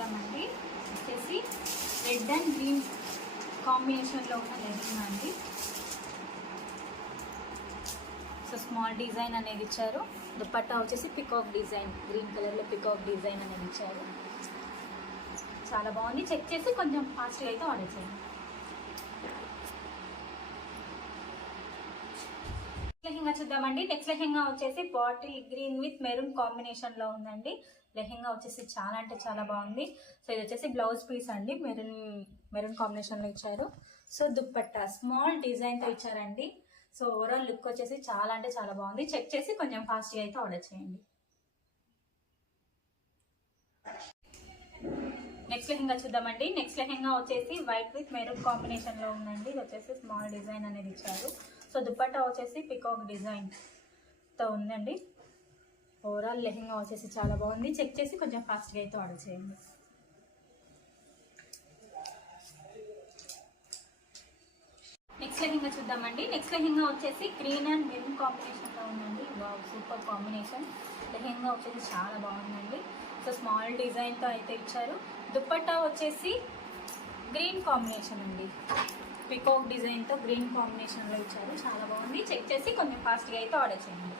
చూద్దామండి. వచ్చేసి red and green కాంబినేషన్లో ఉన్న లెహంగా అండి. సో స్మాల్ డిజైన్ అనేది ఇచ్చారు. దుపట్టా వచ్చేసి పికాక్ డిజైన్, గ్రీన్ కలర్లో పికాక్ డిజైన్ అనేది ఇచ్చారు. చాలా బాగుంది. చెక్ చేసి కొంచెం ఫాస్ట్గా అయితే ఆర్డర్ చేయండి. లెహంగా చూద్దామండి. నెక్స్ట్ లెహంగా వచ్చేసి బాటిల్ గ్రీన్ విత్ మెరూన్ కాంబినేషన్లో ఉందండి. లెహంగా వచ్చేసి చాలా అంటే చాలా బాగుంది. సో ఇది వచ్చేసి బ్లౌజ్ పీస్ అండి, మెరూన్ కాంబినేషన్లో ఇచ్చారు. సో దుపట్టా స్మాల్ డిజైన్తో ఇచ్చారండి. సో ఓవరాల్ లుక్ వచ్చేసి చాలా అంటే చాలా బాగుంది. చెక్ చేసి కొంచెం ఫాస్ట్గా అయితే ఆర్డర్ చేయండి. నెక్స్ట్ లెహంగా చూద్దామండి. నెక్స్ట్ లెహంగా వచ్చేసి వైట్ విత్ మెరూన్ కాంబినేషన్లో ఉందండి. ఇది వచ్చేసి స్మాల్ డిజైన్ అనేది ఇచ్చారు. సో దుపట్టా వచ్చేసి పికాక్ డిజైన్తో ఉందండి. ఓవరాల్ లెహంగా వచ్చేసి చాలా బాగుంది. చెక్ చేసి కొంచెం ఫాస్ట్గా అయితే ఆర్డర్ చేయండి. నెక్స్ట్ లెహంగా చూద్దామండి. నెక్స్ట్ లెహంగా వచ్చేసి గ్రీన్ అండ్ మెరూన్ కాంబినేషన్లో ఉందండి. Wow, super combination. లెహంగా వచ్చేసి చాలా బాగుందండి. సో స్మాల్ డిజైన్తో అయితే ఇచ్చారు. దుపట్టా వచ్చేసి గ్రీన్ కాంబినేషన్ అండి, పికాక్ డిజైన్తో గ్రీన్ కాంబినేషన్లో ఇచ్చారు. చాలా బాగుంది. చెక్ చేసి కొంచెం ఫాస్ట్గా అయితే ఆర్డర్ చేయండి.